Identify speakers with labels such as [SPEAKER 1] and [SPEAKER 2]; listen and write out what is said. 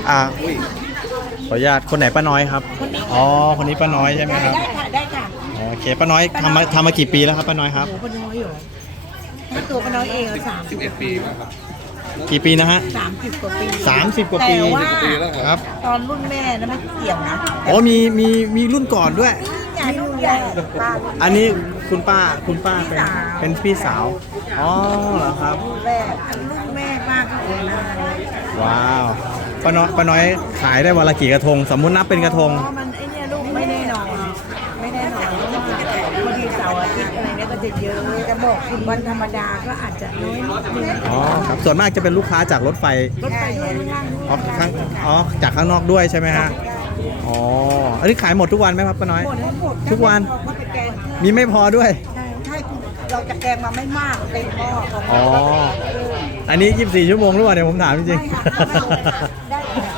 [SPEAKER 1] ขออนุญาตคนไหนป้าน้อยครับอ๋อคนนี้ป้าน้อยใช่ไหมครับ
[SPEAKER 2] ได้ค่ะได้ค่ะ
[SPEAKER 1] โอเคป้าน้อยทำมากี่ปีแล้วครับป้าน้อยครับ
[SPEAKER 2] โอ้ป้าน้อยอยู่ถ้าตัวป้าน้อยเองอะ
[SPEAKER 3] 11 ปีแล้วครับ
[SPEAKER 1] กี่ปีนะฮะ
[SPEAKER 2] 30 กว่าปี
[SPEAKER 1] 30 กว่าปี
[SPEAKER 2] แต่ว่า
[SPEAKER 1] ครับ
[SPEAKER 2] ตอนรุ่นแม่นะไม่เกี่ยวนะ
[SPEAKER 1] อ๋อมีรุ่นก่อนด้วย
[SPEAKER 2] ใหญ่รุ่นใหญ่ป้า
[SPEAKER 1] อันนี้คุณป้าเป็นพี่สาวอ๋อเหรอครับ
[SPEAKER 2] รุ่นแรกอันรุ่นแม่ป้าก็โอนนาน
[SPEAKER 1] ว้าวป้าน้อยขายได้วันละกี่กระทง สมมุตินับเป็นกระทง
[SPEAKER 2] เพราะมันไอเนี่ยลูกไม่แน่นอนไม่แน่นอนเพราะว่าบางทีเสาร์อาทิตย์อะไรเนี่ยก็จะเยอะจะบอกคุณวันธรรมดาก็อาจจะน้อยนิดนึง
[SPEAKER 1] อ๋อครับส่วนมากจะเป็นลูกค้าจากรถไฟ
[SPEAKER 2] รถไฟด้วยข้าง
[SPEAKER 1] อ๋อจากข้างนอกด้วยใช่ไหมฮะอ๋ออันนี้ขายหมดทุกวันไหมครับป้าน้อย
[SPEAKER 2] หมดหมด
[SPEAKER 1] ทุกวัน
[SPEAKER 2] ก็ไปแกง
[SPEAKER 1] มีไม่พอด้วย
[SPEAKER 2] ใช่เราจะแกงมาไม่มากเต็มหม้อของ
[SPEAKER 1] อ๋อ
[SPEAKER 2] เรา
[SPEAKER 1] อันนี้24 ชั่วโมงหรือเปล่าเดี๋ยวผมถามจริง
[SPEAKER 2] ได้